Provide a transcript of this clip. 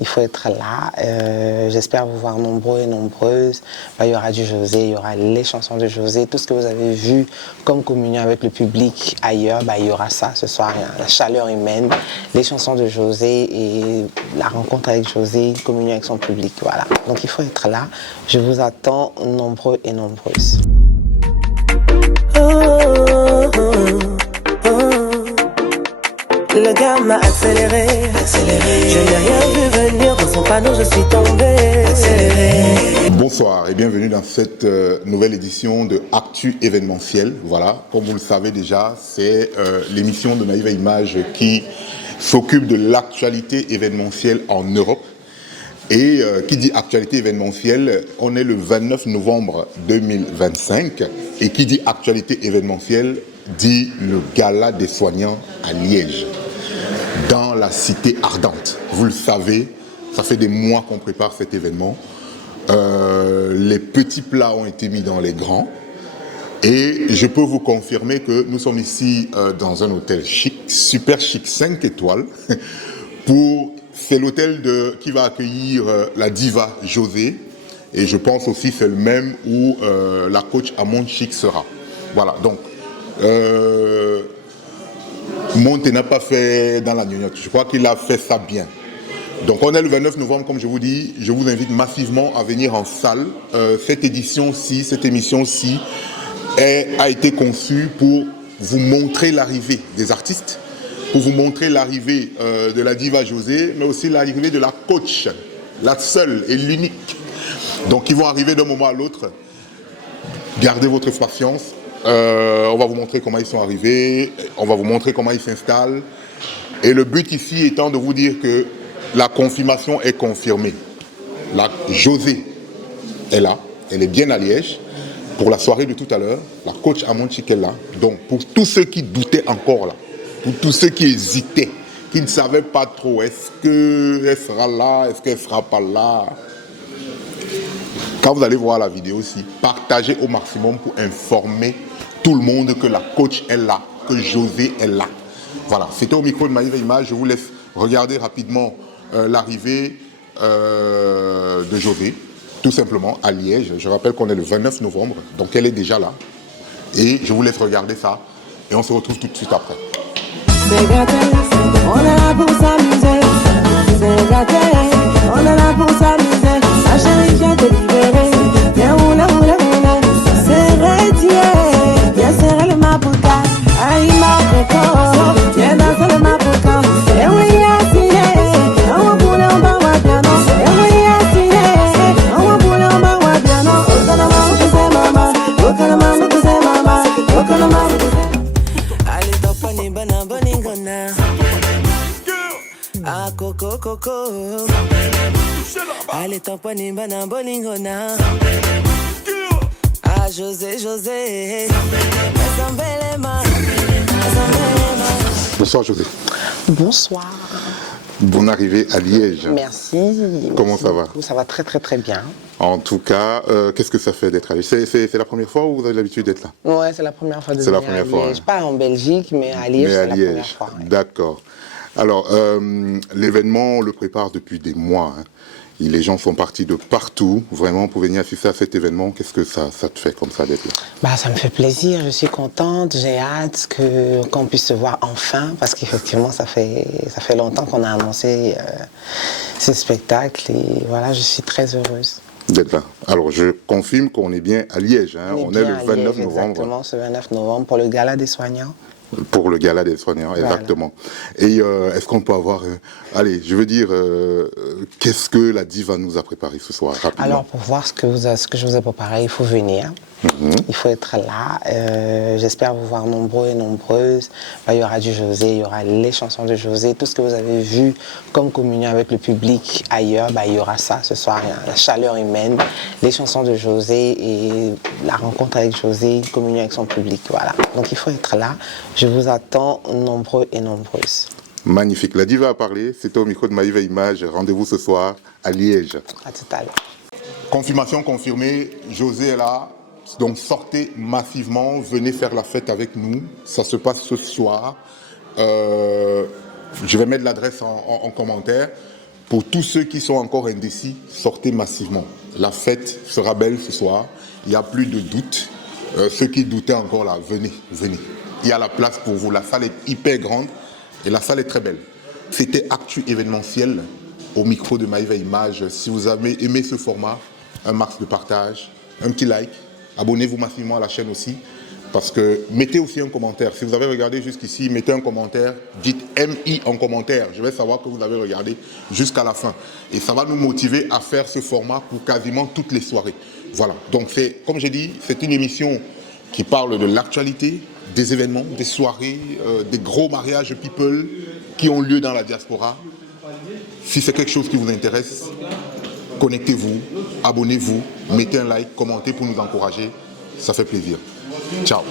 Il faut être là. J'espère vous voir nombreux et nombreuses. Il y aura du José, il y aura les chansons de José. Tout ce que vous avez vu comme communion avec le public ailleurs, il y aura ça ce soir. La chaleur humaine, les chansons de José et la rencontre avec José, communion avec son public. Voilà. Donc il faut être là. Je vous attends nombreux et nombreuses. Le gars m'a accéléré. Je n'ai rien vu venir, dans son panneau je suis tombé. Bonsoir et bienvenue dans cette nouvelle édition de Actu événementiel. Voilà, comme vous le savez déjà, c'est l'émission de Maïva Image qui s'occupe de l'actualité événementielle en Europe. Et qui dit actualité événementielle, on est le 29 novembre 2025. Et qui dit actualité événementielle, dit le gala des soignants à Liège, dans la cité ardente. Vous le savez, ça fait des mois qu'on prépare cet événement. Les petits plats ont été mis dans les grands. Et je peux vous confirmer que nous sommes ici dans un hôtel chic, super chic, 5 étoiles. C'est l'hôtel qui va accueillir la diva José. Et je pense aussi que c'est le même où la coach Amon Chic sera. Voilà, donc Monte n'a pas fait dans la gnognotte. Je crois qu'il a fait ça bien. Donc on est le 29 novembre, comme je vous dis. Je vous invite massivement à venir en salle. Cette édition-ci, cette émission-ci a été conçue pour vous montrer l'arrivée des artistes, pour vous montrer l'arrivée de la diva José, mais aussi l'arrivée de la coach, la seule et l'unique. Donc ils vont arriver d'un moment à l'autre. Gardez votre patience. On va vous montrer comment ils sont arrivés, on va vous montrer comment ils s'installent. Et le but ici étant de vous dire que la confirmation est confirmée. La José est là, elle est bien à Liège. Pour la soirée de tout à l'heure, la coach Amon Chic est là. Donc pour tous ceux qui doutaient encore là, pour tous ceux qui hésitaient, qui ne savaient pas trop, est-ce qu'elle sera là, est-ce qu'elle ne sera pas là. Quand vous allez voir la vidéo aussi, partagez au maximum pour informer tout le monde que la coach est là, que José est là. Voilà, c'était au micro de Maïva Image. Je vous laisse regarder rapidement l'arrivée de José, tout simplement à Liège. Je rappelle qu'on est le 29 novembre, donc elle est déjà là. Et je vous laisse regarder ça et on se retrouve tout de suite après. C'est gâté, on est là pour s'amuser. C'est gâté, on est là pour s'amuser. Ma chérie, viens te libérer. Viens oula oula oula. Serré, tiens, viens serrer le mabouka. Aïe ma coco, viens danser le mabouka. Et oui, assigné, on va bouler en bas wa piano. Et oui, assigné, on va bouler en bas wa piano. Okanama, c'est maman. Okanama, c'est maman. Okanama, allez, t'as ni bana boningona. Ah, coco, coco. Allez, t'as pas ni bana boningona. Ah, José, José. Bonsoir José. Bonsoir. Bonne arrivée à Liège. Merci. Comment ça va? Ça va très très très bien. En tout cas, qu'est-ce que ça fait d'être à Liège? C'est la première fois ou vous avez l'habitude d'être là? Ouais, c'est la première fois de C'est venir la première à fois, Liège. hein. Pas en Belgique, mais à Liège, c'est la première fois. Ouais. D'accord. Alors, l'événement, on le prépare depuis des mois. Hein. Et les gens sont partis de partout, vraiment, pour venir assister à cet événement. Qu'est-ce que ça te fait comme ça d'être là? Ça me fait plaisir, je suis contente, j'ai hâte qu'on puisse se voir enfin, parce qu'effectivement, ça fait longtemps qu'on a annoncé ce spectacle, et voilà, je suis très heureuse. D'être là. Alors, je confirme qu'on est bien à Liège. Hein. On est le 29 novembre. Exactement, ce 29 novembre, pour le gala des soignants. Pour le gala des soignants, voilà. Exactement. Et est-ce qu'on peut avoir... allez, je veux dire, qu'est-ce que la diva nous a préparé ce soir, rapidement? Alors, pour voir ce que je vous ai préparé, il faut venir. Il faut être là. J'espère vous voir nombreux et nombreuses. Il y aura du José, il y aura les chansons de José. Tout ce que vous avez vu comme communion avec le public ailleurs, il y aura ça ce soir. La chaleur humaine, les chansons de José et la rencontre avec José, communion avec son public. Voilà. Donc il faut être là. Je vous attends nombreux et nombreuses. Magnifique. La diva a parlé. C'était au micro de Maïva Image. Rendez-vous ce soir à Liège. À tout à l'heure. Confirmation confirmée. José est là. Donc sortez massivement, venez faire la fête avec nous. Ça se passe ce soir. Je vais mettre l'adresse en commentaire. Pour tous ceux qui sont encore indécis, sortez massivement. La fête sera belle ce soir. Il n'y a plus de doute. Ceux qui doutaient encore là, venez, venez. Il y a la place pour vous. La salle est hyper grande et la salle est très belle. C'était Actu événementiel au micro de Maïva Image. Si vous avez aimé ce format, un max de partage, un petit like. Abonnez-vous massivement à la chaîne aussi. Parce que mettez aussi un commentaire. Si vous avez regardé jusqu'ici, mettez un commentaire. Dites MI en commentaire. Je vais savoir que vous avez regardé jusqu'à la fin. Et ça va nous motiver à faire ce format pour quasiment toutes les soirées. Voilà. Donc, comme j'ai dit, c'est une émission qui parle de l'actualité, des événements, des soirées, des gros mariages people qui ont lieu dans la diaspora. Si c'est quelque chose qui vous intéresse, connectez-vous, abonnez-vous, mettez un like, commentez pour nous encourager. Ça fait plaisir. Ciao.